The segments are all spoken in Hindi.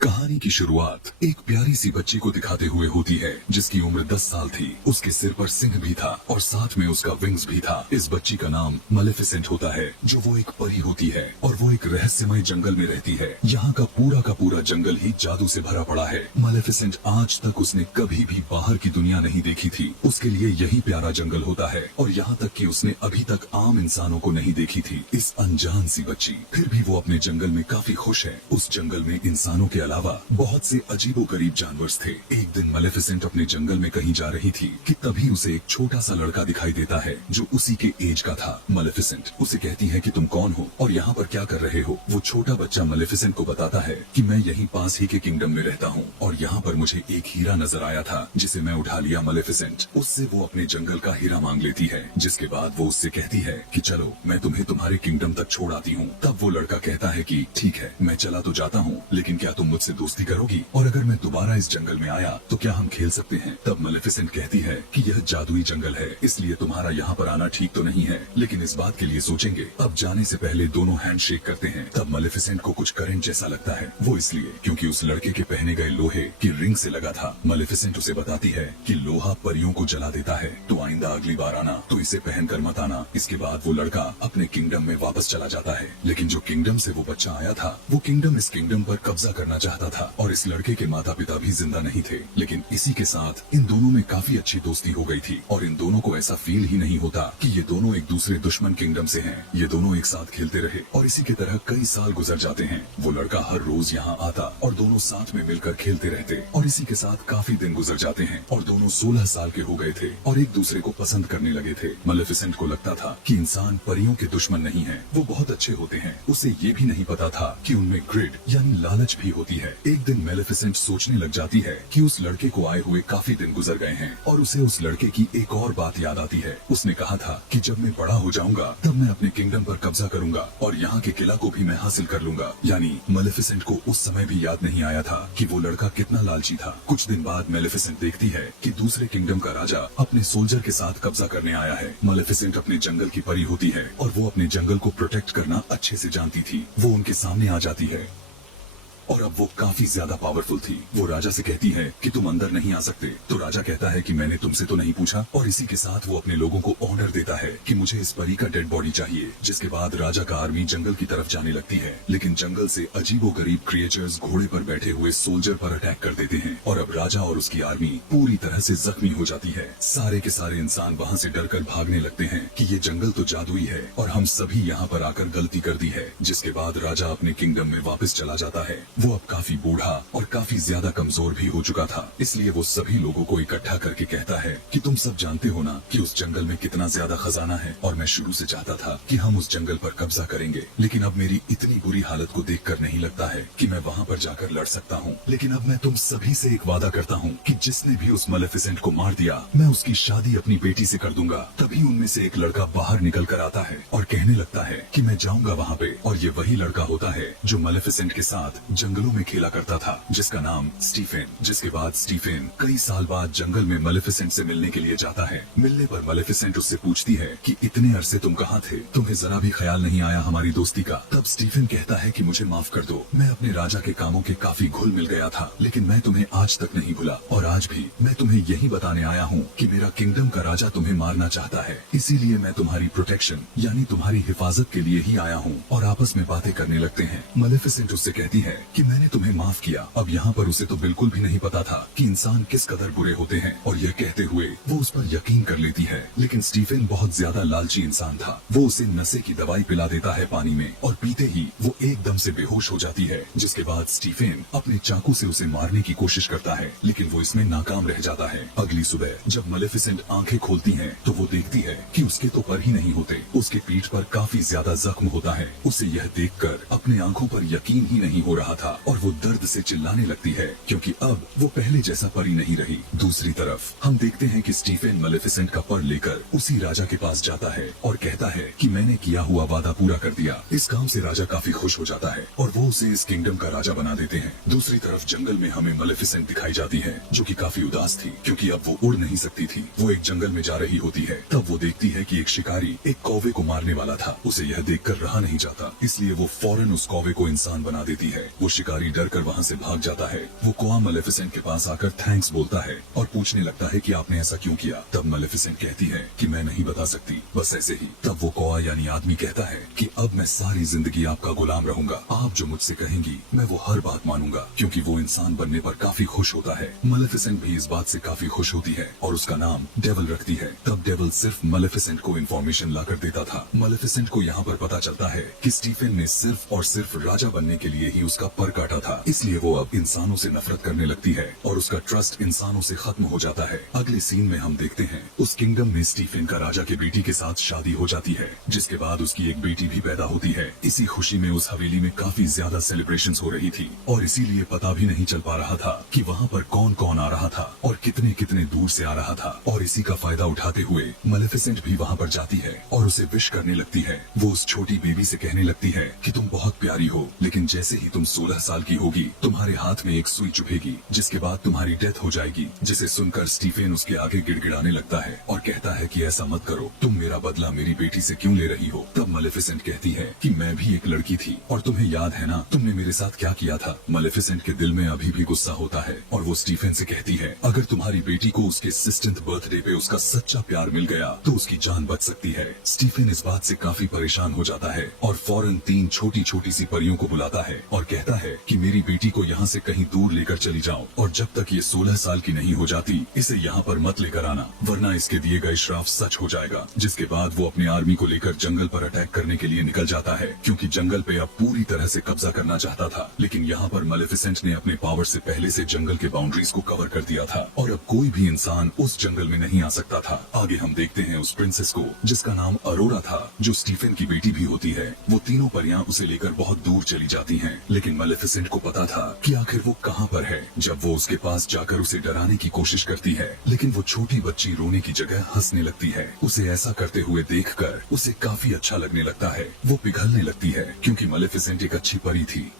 कहानी की शुरुआत एक प्यारी सी बच्ची को दिखाते हुए होती है जिसकी उम्र 10 साल थी। उसके सिर पर सिंह भी था और साथ में उसका विंग्स भी था। इस बच्ची का नाम मलेफिसेंट होता है जो वो एक परी होती है और वो एक रहस्यमय जंगल में रहती है। यहाँ का पूरा जंगल ही जादू से भरा पड़ा है। मलेफिसेंट आज तक उसने कभी भी बाहर की दुनिया नहीं देखी थी। उसके लिए यही प्यारा जंगल होता है और यहाँ तक कि उसने अभी तक आम इंसानों को नहीं देखी थी। इस अनजान सी बच्ची फिर भी वो अपने जंगल में काफी खुश है। उस जंगल में इंसानों के अलावा बहुत से अजीबोगरीब जानवर थे। एक दिन मलेफिसेंट अपने जंगल में कहीं जा रही थी कि तभी उसे एक छोटा सा लड़का दिखाई देता है जो उसी के एज का था। मलेफिसेंट उसे कहती है कि तुम कौन हो और यहाँ पर क्या कर रहे हो। वो छोटा बच्चा मलेफिसेंट को बताता है कि मैं यहीं पास ही के किंगडम में रहता हूँ और यहाँ पर मुझे एक हीरा नजर आया था जिसे मैं उठा लिया। मलेफिसेंट उससे वो अपने जंगल का हीरा मांग लेती है, जिसके बाद वो उससे कहती है कि चलो मैं तुम्हें तुम्हारे किंगडम तक छोड़ आती हूँ। तब वो लड़का कहता है कि ठीक है मैं चला तो जाता हूँ, लेकिन क्या तुम मुझसे दोस्ती करोगी और अगर मैं दोबारा इस जंगल में आया तो क्या हम खेल सकते हैं। तब मलेफिसेंट कहती है कि यह जादुई जंगल है इसलिए तुम्हारा यहाँ पर आना ठीक तो नहीं है, लेकिन इस बात के लिए सोचेंगे। अब जाने से पहले दोनों हैंड शेक करते हैं। तब मलेफिसेंट को कुछ करंट जैसा लगता है, वो इसलिए क्योंकि उस लड़के के पहने गए लोहे की रिंग से लगा था। मलेफिसेंट उसे बताती है कि लोहा परियों को जला देता है, तो आइंदा अगली बार आना तो इसे पहन कर मत आना। इसके बाद वो लड़का अपने किंगडम में वापस चला जाता है, लेकिन जो किंगडम से वो बच्चा आया था वो किंगडम इस किंगडम पर कब्जा करना चाहता था और इस लड़के के माता पिता भी जिंदा नहीं थे। लेकिन इसी के साथ इन दोनों में काफी अच्छी दोस्ती हो गई थी और इन दोनों को ऐसा फील ही नहीं होता कि ये दोनों एक दूसरे दुश्मन किंगडम से हैं। ये दोनों एक साथ खेलते रहे और इसी के तरह कई साल गुजर जाते हैं। वो लड़का हर रोज यहाँ आता और दोनों साथ में मिलकर खेलते रहते और इसी के साथ काफी दिन गुजर जाते हैं और दोनों 16 साल के हो गए थे और एक दूसरे को पसंद करने लगे थे। मलेफिसेंट को लगता था कि इंसान परियों के दुश्मन नहीं है, वो बहुत अच्छे होते हैं। उसे ये भी नहीं पता था कि उनमें ग्रिड यानी लालच भी होती है। एक दिन मलेफिसेंट सोचने लग जाती है कि उस लड़के को आए हुए काफी दिन गुजर गए हैं और उसे उस लड़के की एक और बात याद आती है। उसने कहा था कि जब मैं बड़ा हो जाऊंगा तब मैं अपने किंगडम पर कब्जा करूंगा और यहाँ के किला को भी मैं हासिल कर लूंगा। यानी मलेफिसेंट को उस समय भी याद नहीं आया था कि वो लड़का कितना लालची था। कुछ दिन बाद मलेफिसेंट देखती है कि दूसरे किंगडम का राजा अपने सोल्जर के साथ कब्जा करने आया है। मलेफिसेंट अपने जंगल की परी होती है और वो अपने जंगल को प्रोटेक्ट करना अच्छे से जानती थी। वो उनके सामने आ जाती है और अब वो काफी ज्यादा पावरफुल थी। वो राजा से कहती है कि तुम अंदर नहीं आ सकते, तो राजा कहता है कि मैंने तुमसे तो नहीं पूछा और इसी के साथ वो अपने लोगों को ऑर्डर देता है कि मुझे इस परी का डेड बॉडी चाहिए। जिसके बाद राजा का आर्मी जंगल की तरफ जाने लगती है, लेकिन जंगल से अजीबोगरीब क्रिएचर्स घोड़े पर बैठे हुए सोल्जर पर अटैक कर देते हैं और अब राजा और उसकी आर्मी पूरी तरह से जख्मी हो जाती है। सारे के सारे इंसान वहाँ से डरकर भागने लगते हैं कि ये जंगल तो जादुई है और हम सभी यहाँ पर आकर गलती कर दी है। जिसके बाद राजा अपने किंगडम में वापस चला जाता है। वो अब काफी बूढ़ा और काफी ज्यादा कमजोर भी हो चुका था, इसलिए वो सभी लोगों को इकट्ठा करके कहता है कि तुम सब जानते हो ना कि उस जंगल में कितना ज्यादा खजाना है और मैं शुरू से चाहता था कि हम उस जंगल पर कब्जा करेंगे, लेकिन अब मेरी इतनी बुरी हालत को देखकर नहीं लगता है कि मैं वहाँ पर जाकर लड़ सकता हूँ। लेकिन अब मैं तुम सभी से एक वादा करता हूँ कि जिसने भी उस मलेफिसेंट को मार दिया मैं उसकी शादी अपनी बेटी से कर दूंगा। तभी उनमें से एक लड़का बाहर निकल कर आता है और कहने लगता है कि मैं जाऊंगा वहाँ पे, और ये वही लड़का होता है जो मलेफिसेंट के साथ जंगलों में खेला करता था, जिसका नाम स्टीफेन। जिसके बाद स्टीफेन कई साल बाद जंगल में मलेफिसेंट से मिलने के लिए जाता है। मिलने पर मलेफिसेंट उससे पूछती है कि इतने अरसे तुम कहाँ थे, तुम्हें जरा भी ख्याल नहीं आया हमारी दोस्ती का। तब स्टीफेन कहता है कि मुझे माफ कर दो, मैं अपने राजा के कामों के काफी घुल मिल गया था, लेकिन मैं तुम्हें आज तक नहीं भूला और आज भी मैं तुम्हें यही बताने आया हूँ कि मेरा किंगडम का राजा तुम्हें मारना चाहता है, इसीलिए मैं तुम्हारी प्रोटेक्शन यानी तुम्हारी हिफाजत के लिए ही आया हूँ। और आपस में बातें करने लगते हैं। मलेफिसेंट उससे कहती है कि मैंने तुम्हें माफ किया। अब यहाँ पर उसे तो बिल्कुल भी नहीं पता था कि इंसान किस कदर बुरे होते हैं और यह कहते हुए वो उस पर यकीन कर लेती है। लेकिन स्टीफेन बहुत ज्यादा लालची इंसान था। वो उसे नशे की दवाई पिला देता है पानी में और पीते ही वो एकदम से बेहोश हो जाती है। जिसके बाद स्टीफेन अपने चाकू से उसे मारने की कोशिश करता है, लेकिन वो इसमें नाकाम रह जाता है। अगली सुबह जब मलेफिसेंट आंखें खोलती है तो वो देखती है कि उसके तो पर ही नहीं होते, उसके पीठ पर काफी ज्यादा जख्म होता है। उसे यह देखकर अपने आंखों पर यकीन ही नहीं हो रहा था और वो दर्द से चिल्लाने लगती है क्योंकि अब वो पहले जैसा परी नहीं रही। दूसरी तरफ हम देखते हैं कि स्टीफेन मलेफिसेंट का पर लेकर उसी राजा के पास जाता है और कहता है कि मैंने किया हुआ वादा पूरा कर दिया। इस काम से राजा काफी खुश हो जाता है और वो उसे इस किंगडम का राजा बना देते हैं। दूसरी तरफ जंगल में हमें मलेफिसेंट दिखाई जाती है जो कि काफी उदास थी क्योंकि अब वो उड़ नहीं सकती थी। वो एक जंगल में जा रही होती है, तब वो देखती है कि एक शिकारी एक कौवे को मारने वाला था। उसे यह देखकर रहा नहीं जाता, इसलिए वो फौरन उस कौवे को इंसान बना देती है। वो वो शिकारी डर कर वहाँ से भाग जाता है। वो कोआ मेलेफिसेंट के पास आकर थैंक्स बोलता है और पूछने लगता है कि आपने ऐसा क्यों किया। तब मेलेफिसेंट कहती है कि मैं नहीं बता सकती, बस ऐसे ही। तब वो कोआ यानी आदमी कहता है कि अब मैं सारी जिंदगी आपका गुलाम रहूंगा, आप जो मुझसे कहेंगी मैं वो हर बात मानूंगा, क्योंकि वो इंसान बनने पर काफी खुश होता है। मेलेफिसेंट भी इस बात से काफी खुश होती है और उसका नाम डेविल रखती है। तब डेविल सिर्फ मेलेफिसेंट को इन्फॉर्मेशन लाकर देता था। मेलेफिसेंट को यहाँ पर पता चलता है कि स्टीफन ने सिर्फ और सिर्फ राजा बनने के लिए ही उसका पर काटा था, इसलिए वो अब इंसानों से नफरत करने लगती है और उसका ट्रस्ट इंसानों से खत्म हो जाता है। अगले सीन में हम देखते हैं उस किंगडम में स्टीफन का राजा के बेटी के साथ शादी हो जाती है, जिसके बाद उसकी एक बेटी भी पैदा होती है। इसी खुशी में उस हवेली में काफी ज्यादा सेलिब्रेशंस हो रही थी और इसीलिए पता भी नहीं चल पा रहा था कि वहाँ पर कौन कौन आ रहा था और कितने कितने दूर से आ रहा था। और इसी का फायदा उठाते हुए मेलेफिसेंट भी वहाँ पर जाती है और उसे विश करने लगती है। वो उस छोटी बेबी से कहने लगती है कि तुम बहुत प्यारी हो, लेकिन जैसे ही तुम 16 साल की होगी तुम्हारे हाथ में एक सुई चुभेगी, जिसके बाद तुम्हारी डेथ हो जाएगी। जिसे सुनकर स्टीफन उसके आगे गिड़गिड़ाने लगता है और कहता है कि ऐसा मत करो, तुम मेरा बदला मेरी बेटी से क्यों ले रही हो। तब मेलेफिसेंट कहती है कि मैं भी एक लड़की थी और तुम्हें याद है ना तुमने मेरे साथ क्या किया था। मेलेफिसेंट के दिल में अभी भी गुस्सा होता है और वो स्टीफन से कहती है अगर तुम्हारी बेटी को उसके 16th बर्थडे पे उसका सच्चा प्यार मिल गया तो उसकी जान बच सकती है। स्टीफन इस बात से काफी परेशान हो जाता है और फौरन 3 छोटी छोटी सी परियों को बुलाता है और कहता है कि मेरी बेटी को यहाँ से कहीं दूर लेकर चली जाओ और जब तक ये 16 साल की नहीं हो जाती इसे यहाँ पर मत लेकर आना, वरना इसके दिए गए श्राप सच हो जाएगा। जिसके बाद वो अपनी आर्मी को लेकर जंगल पर अटैक करने के लिए निकल जाता है, क्योंकि जंगल पे अब पूरी तरह से कब्जा करना चाहता था। लेकिन यहाँ पर मेलेफिसेंट ने अपने पावर से पहले से जंगल के बाउंड्रीज को कवर कर दिया था और अब कोई भी इंसान उस जंगल में नहीं आ सकता था। आगे हम देखते हैं उस प्रिंसेस को जिसका नाम अरोरा था, जो स्टीफन की बेटी भी होती है। वो तीनों परियां उसे लेकर बहुत दूर चली जाती हैं, लेकिन मेलेफिसेंट को पता था कि आखिर वो कहाँ पर है। जब वो उसके पास जाकर उसे डराने की कोशिश करती है, लेकिन वो छोटी बच्ची रोने की जगह हंसने लगती है। उसे ऐसा करते हुए देखकर उसे काफी अच्छा लगने लगता है। वो पिघलने लगती है क्योंकि मेलेफिसेंट एक अच्छी परी थी।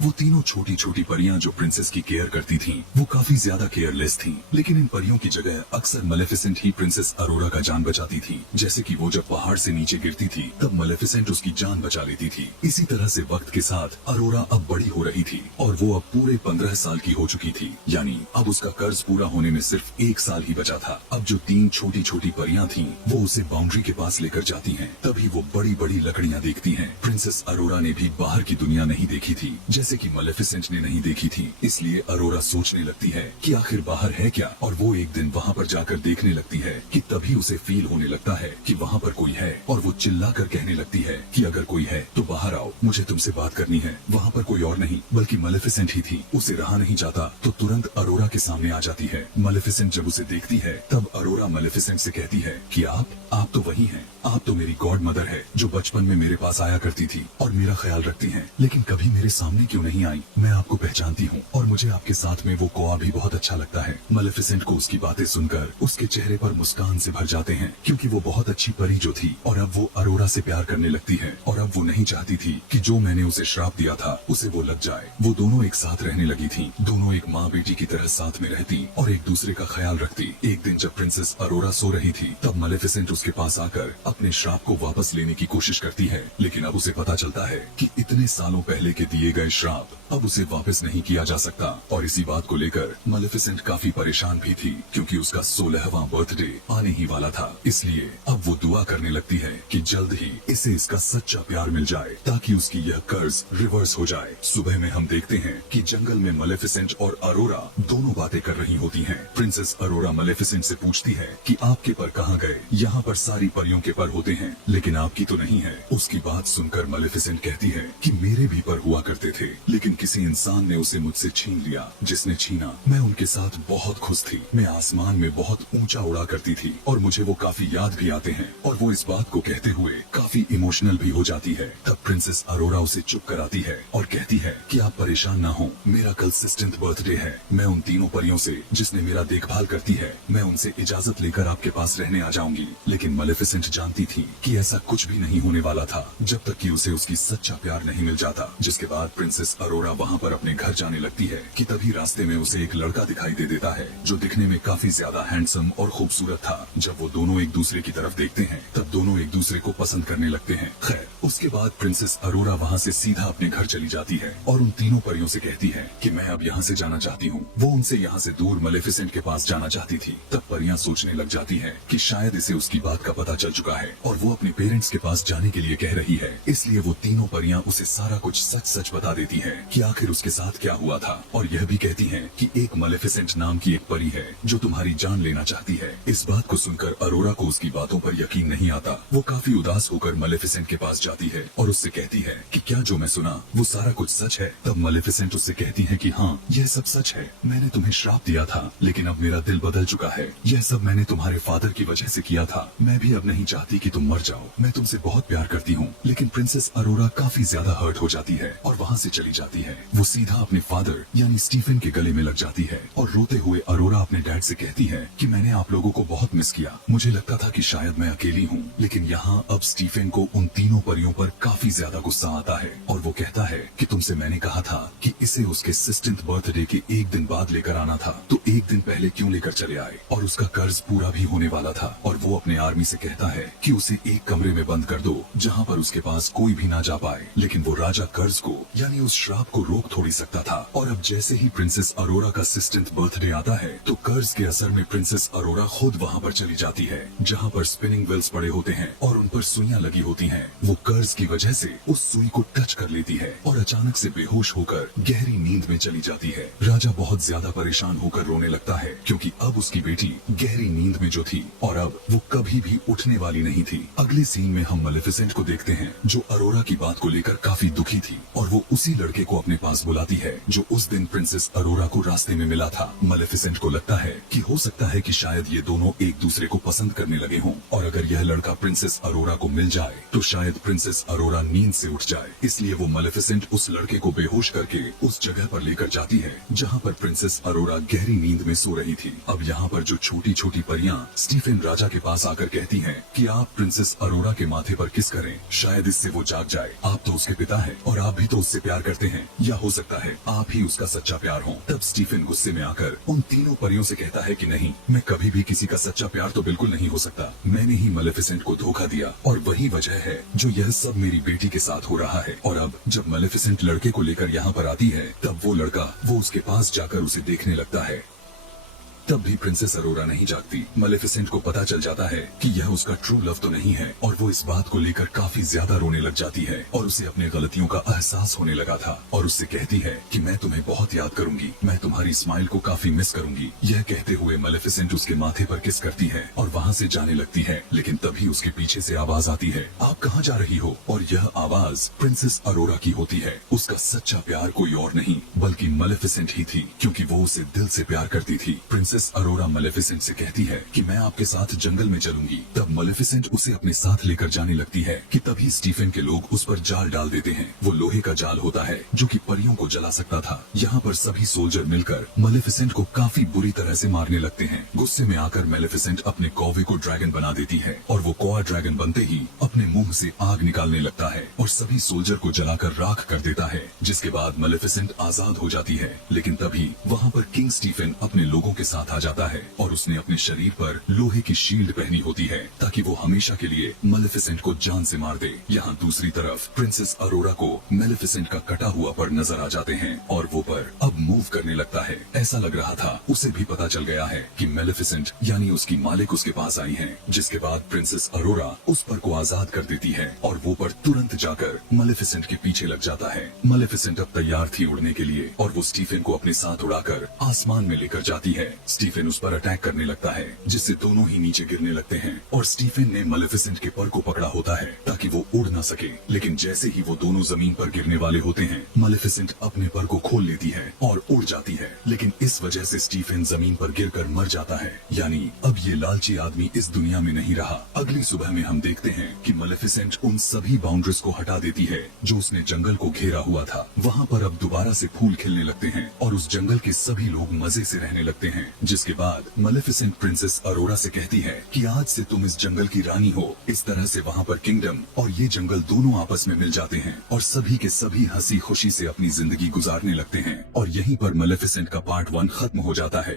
वो तीनों छोटी छोटी परियां जो प्रिंसेस की केयर करती थीं, वो काफी ज्यादा केयरलेस थीं, लेकिन इन परियों की जगह अक्सर मेलेफिसेंट ही प्रिंसेस अरोरा का जान बचाती थी। जैसे कि वो जब पहाड़ से नीचे गिरती थी तब मेलेफिसेंट उसकी जान बचा लेती थी। इसी तरह से वक्त के साथ अरोरा अब बड़ी हो रही थी और वो अब पूरे 15 साल की हो चुकी थी, यानी अब उसका कर्ज पूरा होने में सिर्फ 1 साल ही बचा था। अब जो 3 छोटी छोटी परियां थीं, वो उसे बाउंड्री के पास लेकर जाती हैं। तभी वो बड़ी बड़ी लकड़ियां देखती हैं। प्रिंसेस अरोरा ने भी बाहर की दुनिया नहीं देखी थी, जैसे कि मेलेफिसेंट ने नहीं देखी थी। इसलिए अरोरा सोचने लगती है कि आखिर बाहर है क्या, और वो एक दिन वहाँ पर जाकर देखने लगती है कि तभी उसे फील होने लगता है कि वहाँ पर कोई है और वो चिल्लाकर कहने लगती है कि अगर कोई है तो बाहर आओ, मुझे तुमसे बात करनी है। वहाँ पर कोई और नहीं बल्कि मेलेफिसेंट ही थी। उसे रहा नहीं जाता तो तुरंत अरोरा के सामने आ जाती है। मेलेफिसेंट जब उसे देखती है तब अरोरा मेलेफिसेंट से कहती है कि आप तो वही हैं, आप तो मेरी गॉड मदर है जो बचपन में मेरे पास आया करती थी और मेरा ख्याल रखती हैं, लेकिन कभी मेरे सामने क्यों नहीं आई। मैं आपको पहचानती हूँ और मुझे आपके साथ में वो कोआ भी बहुत अच्छा लगता है। मेलेफिसेंट को उसकी बातें सुनकर उसके चेहरे पर मुस्कान से भर जाते हैं, क्योंकि वो बहुत अच्छी परी जो थी और अब वो अरोरा से प्यार करने लगती है और अब वो नहीं चाहती थी कि जो मैंने उसे श्राप दिया था उसे वो लग जाए। वो दोनों एक साथ रहने लगी थी, दोनों एक माँ बेटी की तरह साथ में रहती और एक दूसरे का ख्याल रखती। एक दिन जब प्रिंसेस अरोरा सो रही थी तब मेलेफिसेंट उसके पास आकर अपने श्राप को वापस लेने की कोशिश करती है, लेकिन अब उसे पता चलता है कि इतने सालों पहले के दिए गए श्राप अब उसे वापस नहीं किया जा सकता। और इसी बात को लेकर मेलेफिसेंट काफी परेशान भी थी, क्योंकि उसका 16वां बर्थडे आने ही वाला था। इसलिए अब वो दुआ करने लगती है कि जल्द ही इसे इसका सच्चा प्यार मिल जाए ताकि उसकी यह कर्ज रिवर्स हो जाए। सुबह में हम देखते हैं कि जंगल में मेलेफिसेंट और अरोरा दोनों बातें कर रही होती हैं। प्रिंसेस अरोरा मेलेफिसेंट से पूछती है कि आपके पर कहाँ गए, यहाँ पर सारी परियों के पर होते हैं लेकिन आपकी तो नहीं है। उसकी बात सुनकर मेलेफिसेंट कहती है कि मेरे भी पर हुआ करते थे, लेकिन किसी इंसान ने उसे मुझसे छीन लिया। जिसने छीना मैं उनके साथ बहुत खुश थी, मैं आसमान में बहुत ऊंचा उड़ा करती थी और मुझे वो काफी याद भी आते हैं। और वो इस बात को कहते हुए काफी इमोशनल भी हो जाती है। तब प्रिंसेस अरोरा उसे चुप कराती है और कहती है कि आप परेशान ना हो, मेरा कल 16th बर्थडे है। मैं उन तीनों परियों से जिसने मेरा देखभाल करती है, मैं उनसे इजाजत लेकर आपके पास रहने आ जाऊंगी। लेकिन मेलेफिसेंट जानती थी कि ऐसा कुछ भी नहीं होने वाला था जब तक कि उसे उसकी सच्चा प्यार नहीं मिल जाता। जिसके बाद प्रिंसेस प्रिंसेस अरोरा वहाँ पर अपने घर जाने लगती है कि तभी रास्ते में उसे एक लड़का दिखाई दे देता है जो दिखने में काफी ज्यादा हैंडसम और खूबसूरत था। जब वो दोनों एक दूसरे की तरफ देखते हैं तब दोनों एक दूसरे को पसंद करने लगते हैं। खैर उसके बाद प्रिंसेस अरोरा वहाँ से सीधा अपने घर चली जाती है और उन तीनों परियों से कहती है कि मैं अब यहाँ से जाना चाहती हूँ। वो उनसे यहाँ से दूर मेलेफिसेंट के पास जाना चाहती थी। तब परियां सोचने लग जाती है कि शायद इसे उसकी बात का पता चल चुका है और वो अपने पेरेंट्स के पास जाने के लिए कह रही है। इसलिए वो तीनों परियां उसे सारा कुछ सच सच बता देती हैं कि आखिर उसके साथ क्या हुआ था और यह भी कहती हैं कि एक मेलेफिसेंट नाम की एक परी है जो तुम्हारी जान लेना चाहती है। इस बात को सुनकर अरोरा को उसकी बातों पर यकीन नहीं आता। वो काफी उदास होकर मेलेफिसेंट के पास जाती है और उससे कहती है कि क्या जो मैं सुना वो सारा कुछ सच है। तब मेलेफिसेंट उससे कहती है कि हाँ यह सब सच है। मैंने तुम्हें श्राप दिया था लेकिन अब मेरा दिल बदल चुका है। यह सब मैंने तुम्हारे फादर की वजह से किया था। मैं भी अब नहीं चाहती कि तुम मर जाओ। मैं तुमसे बहुत प्यार करती हूँ। लेकिन प्रिंसेस अरोरा काफी ज्यादा हर्ट हो जाती है और वहाँ से चली जाती है। वो सीधा अपने फादर यानी स्टीफन के गले में लग जाती है और रोते हुए अरोरा अपने डैड से कहती है कि मैंने आप लोगों को बहुत मिस किया। मुझे लगता था कि शायद मैं अकेली हूँ। लेकिन यहाँ अब स्टीफन को उन तीनों परियों पर काफी ज्यादा गुस्सा आता है और वो कहता है कि तुमसे मैंने कहा था कि इसे उसके 16th बर्थडे के एक दिन बाद लेकर आना था, तो एक दिन पहले क्यों लेकर चले आए। और उसका कर्ज पूरा भी होने वाला था और वो अपने आर्मी से कहता है कि उसे एक कमरे में बंद कर दो जहाँ पर उसके पास कोई भी ना जा पाए। लेकिन वो राजा कर्ज को यानी उस श्राप को रोक थोड़ी सकता था। और अब जैसे ही प्रिंसेस अरोरा का 16th बर्थडे आता है तो कर्ज के असर में प्रिंसेस अरोरा खुद वहाँ पर चली जाती है जहाँ पर स्पिनिंग व्हील्स पड़े होते हैं और उन पर सुइयां लगी होती हैं। वो कर्ज की वजह से उस सुई को टच कर लेती है और अचानक से बेहोश होकर गहरी नींद में चली जाती है। राजा बहुत ज्यादा परेशान होकर रोने लगता है क्योंकि अब उसकी बेटी गहरी नींद में जो थी और अब वो कभी भी उठने वाली नहीं थी। अगले सीन में हम मेलेफिसेंट को देखते हैं जो अरोरा की बात को लेकर काफी दुखी थी और वो उसी लड़के को अपने पास बुलाती है जो उस दिन प्रिंसेस अरोरा को रास्ते में मिला था। मेलेफिसेंट को लगता है कि हो सकता है कि शायद ये दोनों एक दूसरे को पसंद करने लगे हों और अगर यह लड़का प्रिंसेस अरोरा को मिल जाए तो शायद प्रिंसेस अरोरा नींद से उठ जाए। इसलिए वो मेलेफिसेंट उस लड़के को बेहोश करके उस जगह पर लेकर जाती है जहाँ पर प्रिंसेस अरोरा गहरी नींद में सो रही थी। अब यहाँ पर जो छोटी छोटी परियां स्टीफन राजा के पास आकर कहती हैं कि आप प्रिंसेस अरोरा के माथे पर किस करें, शायद इससे वो जाग जाए। आप तो उसके पिता हैं और आप भी तो उससे प्यार करते हैं, या हो सकता है आप ही उसका सच्चा प्यार हो। तब स्टीफन गुस्से में आकर उन तीनों परियों से कहता है कि नहीं, मैं कभी भी किसी का सच्चा प्यार तो बिल्कुल नहीं हो सकता। मैंने ही मेलेफिसेंट को धोखा दिया और वही वजह है जो यह सब मेरी बेटी के साथ हो रहा है। और अब जब मेलेफिसेंट लड़के को लेकर यहाँ पर आती है तब वो लड़का वो उसके पास जाकर उसे देखने लगता है। तब भी प्रिंसेस अरोरा नहीं जागती। मेलेफिसेंट को पता चल जाता है कि यह उसका ट्रू लव तो नहीं है और वो इस बात को लेकर काफी ज्यादा रोने लग जाती है और उसे अपनी गलतियों का एहसास होने लगा था और उससे कहती है कि मैं तुम्हें बहुत याद करूंगी, मैं तुम्हारी स्माइल को काफी मिस करूंगी। यह कहते हुए मेलेफिसेंट उसके माथे पर किस करती है और वहाँ से जाने लगती है। लेकिन तभी उसके पीछे से आवाज आती है, आप कहाँ जा रही हो? और यह आवाज प्रिंसेस अरोरा की होती है। उसका सच्चा प्यार कोई और नहीं बल्कि मेलेफिसेंट ही थी क्योंकि वो उसे दिल से प्यार करती थी। प्रिंसेस अरोरा मेलेफिसेंट से कहती है कि मैं आपके साथ जंगल में चलूंगी। तब मेलेफिसेंट उसे अपने साथ लेकर जाने लगती है कि तभी स्टीफन के लोग उस पर जाल डाल देते हैं। वो लोहे का जाल होता है जो कि परियों को जला सकता था। यहाँ पर सभी सोल्जर मिलकर मेलेफिसेंट को काफी बुरी तरह से मारने लगते हैं। गुस्से में आकर मेलेफिसेंट अपने कौवे को ड्रैगन बना देती है और वो कौवा ड्रैगन बनते ही अपने मुंह से आग निकालने लगता है और सभी सोल्जर को जलाकर राख कर देता है, जिसके बाद मेलेफिसेंट आजाद हो जाती है। लेकिन तभी वहाँ पर किंग स्टीफन अपने लोगों के साथ आ जाता है और उसने अपने शरीर पर लोहे की शील्ड पहनी होती है ताकि वो हमेशा के लिए मेलेफिसेंट को जान से मार दे। यहाँ दूसरी तरफ प्रिंसेस अरोरा को मेलेफिसेंट का कटा हुआ पर नजर आ जाते हैं और वो पर अब मूव करने लगता है। ऐसा लग रहा था उसे भी पता चल गया है कि मेलेफिसेंट यानी उसकी मालिक उसके पास आई है, जिसके बाद प्रिंसेस अरोरा उस पर को आजाद कर देती है और वो पर तुरंत जाकर मेलेफिसेंट के पीछे लग जाता है। मेलेफिसेंट अब तैयार थी उड़ने के लिए और वो स्टीफन को अपने साथ उड़ाकर आसमान में लेकर जाती है। स्टीफन उस पर अटैक करने लगता है जिससे दोनों ही नीचे गिरने लगते हैं और स्टीफन ने मेलेफिसेंट के पर को पकड़ा होता है ताकि वो उड़ ना सके। लेकिन जैसे ही वो दोनों जमीन पर गिरने वाले होते हैं मेलेफिसेंट अपने पर को खोल लेती है और और उड़ जाती है, लेकिन इस वजह से स्टीफन जमीन पर गिरकर मर जाता है। यानी अब ये लालची आदमी इस दुनिया में नहीं रहा। अगली सुबह में हम देखते हैं कि मेलेफिसेंट उन सभी बाउंड्रीज को हटा देती है जो उसने जंगल को घेरा हुआ था। वहाँ पर अब दोबारा से फूल खिलने लगते हैं और उस जंगल के सभी लोग मजे से रहने लगते हैं। जिसके बाद मेलेफिसेंट प्रिंसेस अरोरा से कहती है कि आज से तुम इस जंगल की रानी हो। इस तरह से वहाँ पर किंगडम और ये जंगल दोनों आपस में मिल जाते हैं और सभी के सभी हंसी खुशी से अपनी जिंदगी गुजारने लगते हैं। और यहीं पर मेलेफिसेंट का पार्ट 1 खत्म हो जाता है।